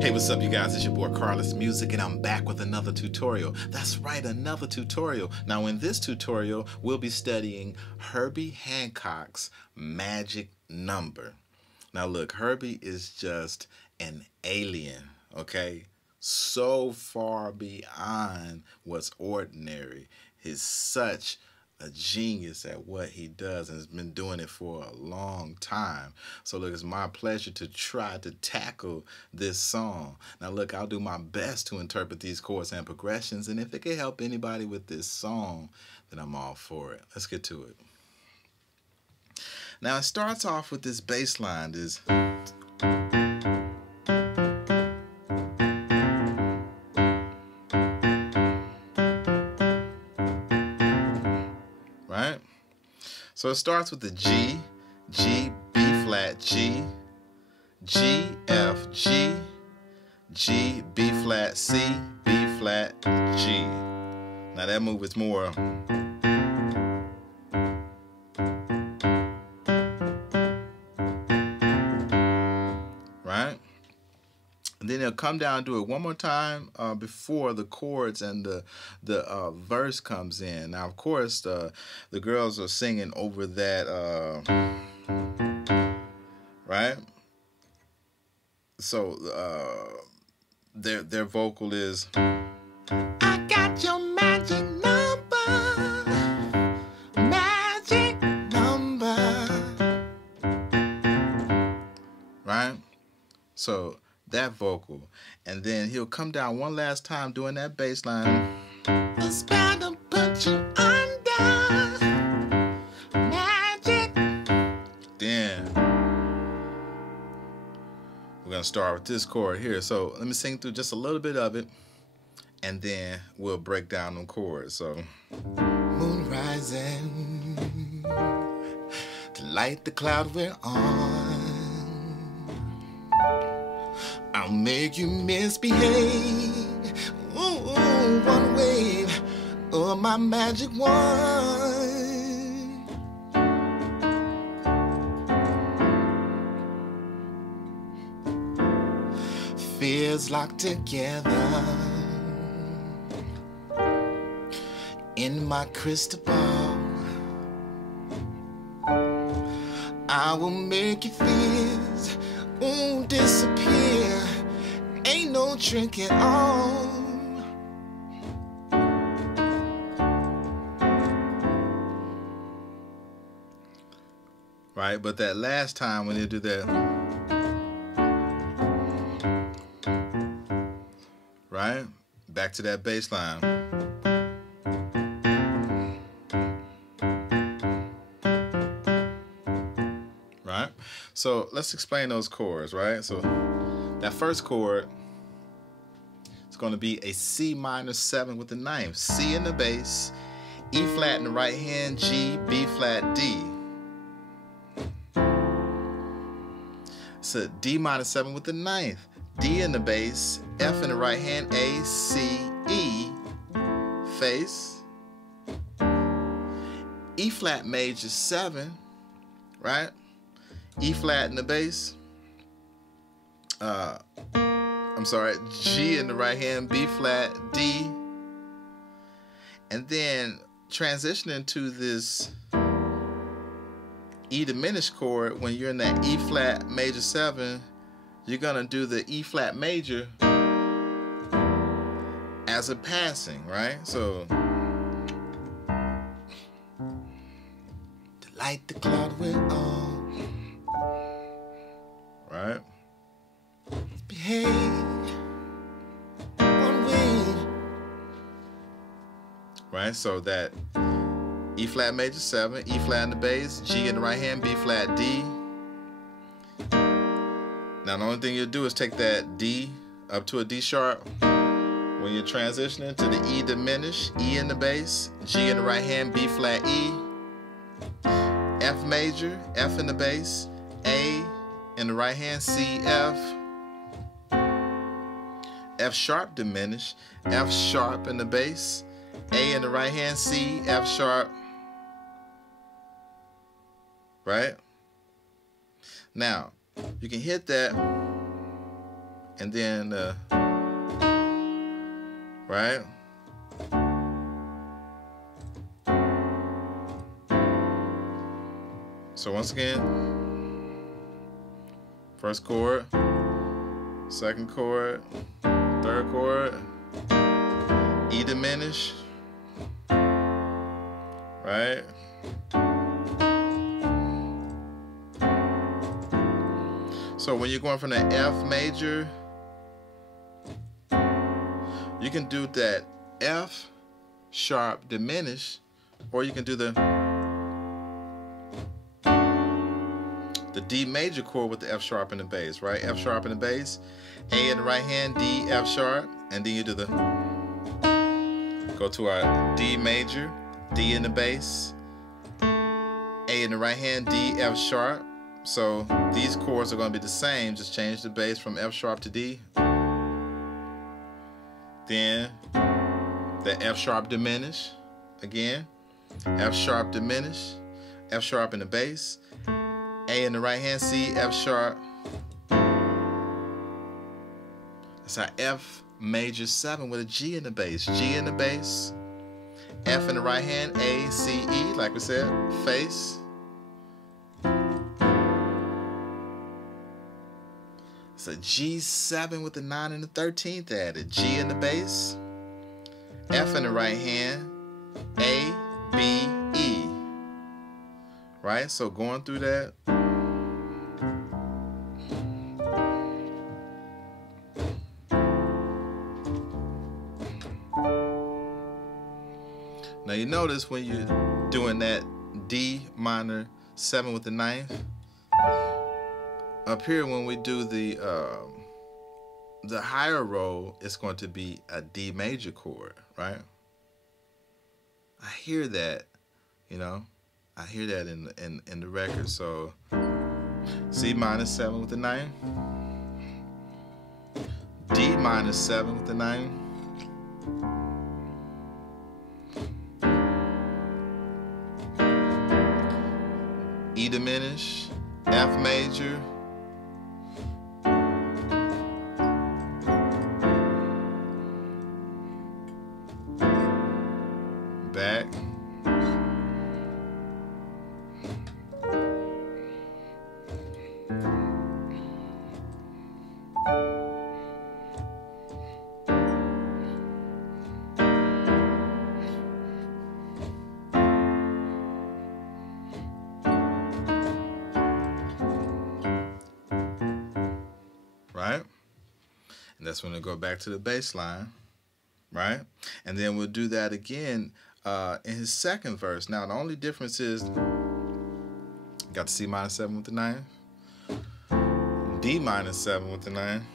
Hey, what's up, you guys? It's your boy KarlisMusik, and I'm back with another tutorial. That's right, another tutorial. Now, in this tutorial, we'll be studying Herbie Hancock's magic number. Now, look, Herbie is just an alien, okay? So far beyond what's ordinary. He's such a genius at what he does and has been doing it for a long time. So look, it's my pleasure to try to tackle this song. Now look, I'll do my best to interpret these chords and progressions, and if it can help anybody with this song, then I'm all for it. Let's get to it. Now it starts off with this bass line, this right? So it starts with the G, G, B flat, G, G, F, G, G, B flat, C, B flat, G. Now that move is more right? And then he'll come down and do it one more time before the chords and the verse comes in. Now, of course, the girls are singing over that, right? So their vocal is, I got your magic number, magic number, right? So that vocal, and then he'll come down one last time doing that bass line. It's bound to put you under magic. Then we're gonna start with this chord here. So let me sing through just a little bit of it, and then we'll break down them chords. So moon rising to light the cloud we're on. I'll make you misbehave. Ooh, one wave of my magic wand. Fears locked together in my crystal ball. I will make your fears disappear. Ain't no trick at all. Right, but that last time when you do that, right, back to that bass line. Right, so let's explain those chords, right? So that first chord is going to be a C minor 7 with the ninth. C in the bass, E flat in the right hand, G, B flat, D. So D minor 7 with the ninth. D in the bass, F in the right hand, A, C, E, face. E flat major 7, right? E flat in the bass. I'm sorry, G in the right hand, B flat, D, and then transitioning to this E diminished chord. When you're in that E flat major 7, you're gonna do the E flat major as a passing, right? So to light the cloud we're on, right? Behave one way. Right, so that E flat major 7, E flat in the bass, G in the right hand, B flat, D. Now the only thing you'll do is take that D up to a D sharp when you're transitioning to the E diminished, E in the bass, G in the right hand, B flat, E, F major, F in the bass, A in the right hand, C, F, F sharp diminished, F sharp in the bass, A in the right hand, C, F sharp, right? Now, you can hit that and then right? So once again, first chord, second chord, third chord, E diminished, right? So when you're going from the F major, you can do that F sharp diminished, or you can do the D major chord with the F sharp in the bass, right? F sharp in the bass, A in the right hand, D, F sharp, and then you do the, go to our D major, D in the bass, A in the right hand, D, F sharp. So these chords are going to be the same, just change the bass from F sharp to D. Then the F sharp diminish again, F sharp diminish, F sharp in the bass, A in the right hand, C, F sharp. That's our F major 7 with a G in the bass. G in the bass, F in the right hand, A, C, E, like we said, face. It's a G7 with the 9 and the 13th added. G in the bass, F in the right hand, A, B, E. Right? So going through that. Now you notice when you're doing that D minor 7 with the 9th, up here when we do the higher roll, it's going to be a D major chord, right? I hear that, you know, I hear that in the record. So C minor 7 with the 9, D minor 7 with the 9, E diminished, F major, back, right? And that's when we go back to the bass line, right? And then we'll do that again in his second verse. Now the only difference is, got the C minor 7 with the 9, D minor 7 with the 9,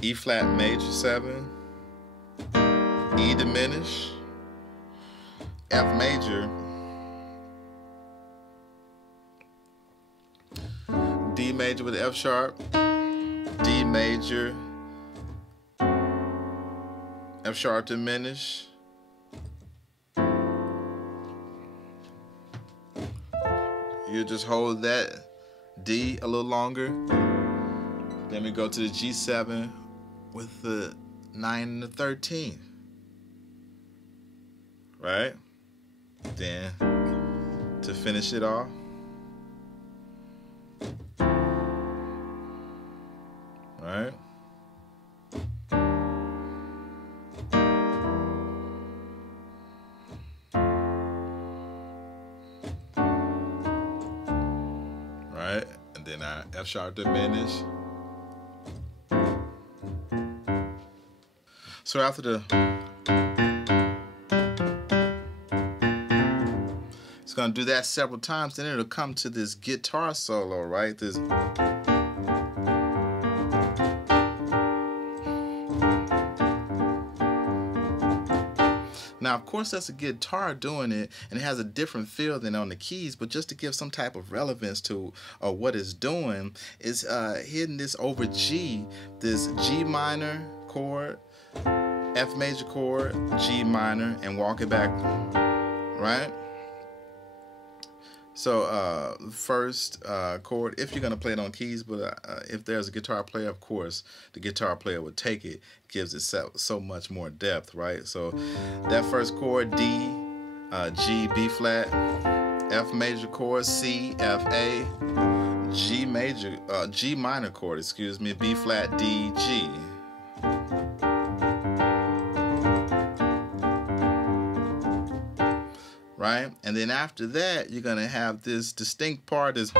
E flat major 7, E diminished, F major, D major with F sharp, D major, F sharp diminished, you just hold that D a little longer. Then we go to the G7 with the 9 and the 13, right? Then to finish it off, right? Right? And then our F sharp diminished. So after the, it's gonna do that several times, then it'll come to this guitar solo, right? This. Now, of course, that's a guitar doing it, and it has a different feel than on the keys, but just to give some type of relevance to what it's doing, is hitting this over G, this G minor chord, F major chord, G minor, and walk it back, right? So first chord, if you're going to play it on keys, but if there's a guitar player, of course, the guitar player would take it. Gives it so much more depth, right? So that first chord, D, G, B flat, F major chord, C, F, A, G major, G minor chord, excuse me, B flat, D, G. Right? And then after that, you're going to have this distinct part is,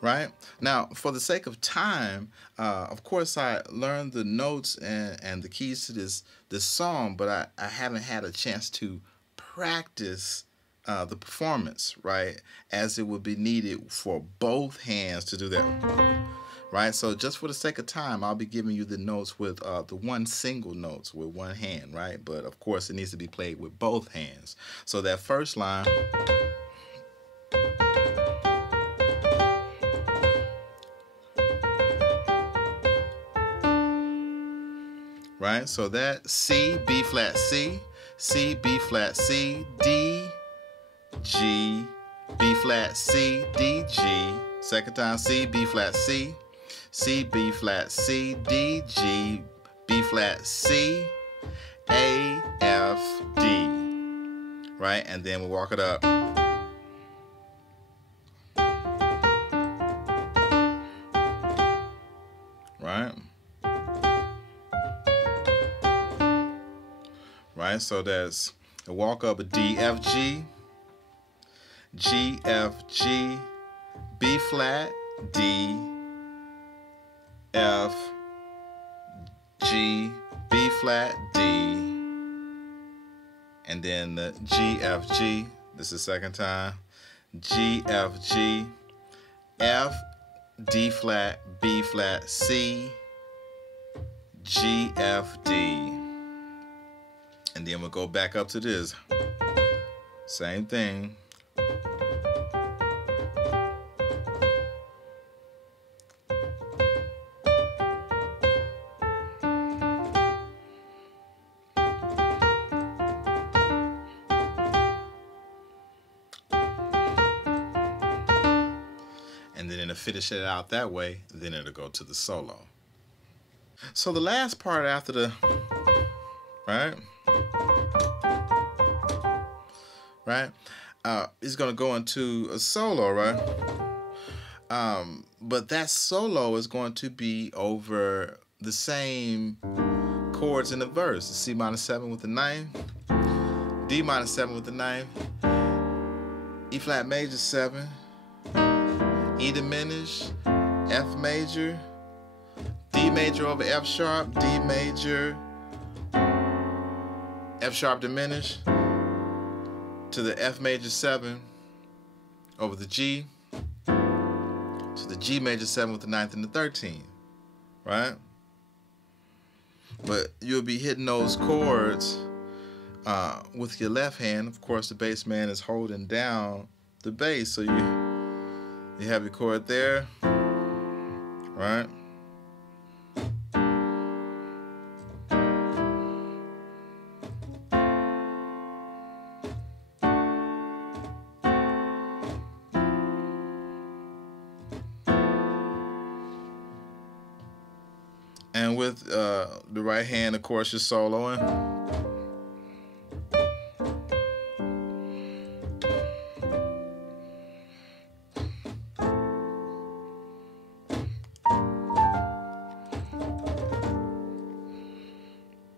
right? Now, for the sake of time, of course, I learned the notes and the keys to this song, but I haven't had a chance to practice the performance, right? As it would be needed for both hands to do that. Right, so just for the sake of time, I'll be giving you the notes with the one single notes with one hand, right? But of course, it needs to be played with both hands. So that first line, right? So that C, B flat, C, C, B flat, C, D, G, B flat, C, D, G. Second time, C, B flat, C. C, B flat, C, D, G, B flat, C, A, F, D, right? And then we'll walk it up. Right? Right, so that's a walk up a D, F, G, G, F, G, B flat, D, F, G, B flat, D, and then the G, F, G, this is the second time, G, F, G, F, D flat, B flat, C, G, F, D, and then we'll go back up to this, same thing. And then it'll finish it out that way, then it'll go to the solo. So the last part after the, right, is gonna go into a solo, right? But that solo is going to be over the same chords in the verse. C minor 7 with the 9, D minor 7 with the 9, E flat major 7, E diminished, F major, D major over F sharp, D major, F sharp diminished, to the F major 7 over the G, to the G major 7 with the 9th and the 13th, right? But you'll be hitting those chords with your left hand. Of course, the bass man is holding down the bass, so you have your chord there, right? And with the right hand, of course, you're soloing.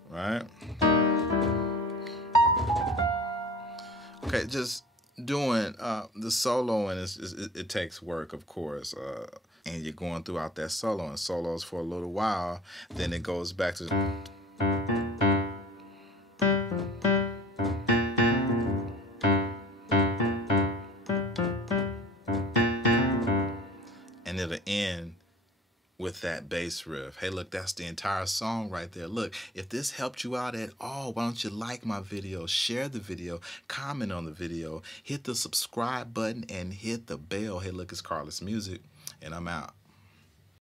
Right? Okay, just doing the soloing it takes work, of course. And you're going throughout that solo and solos for a little while, then it goes back to and it'll end with that bass riff. Hey, look, that's the entire song right there. Look, if this helped you out at all, why don't you like my video, share the video, comment on the video, hit the subscribe button, and hit the bell. Hey, look, it's KarlisMusik, and I'm out.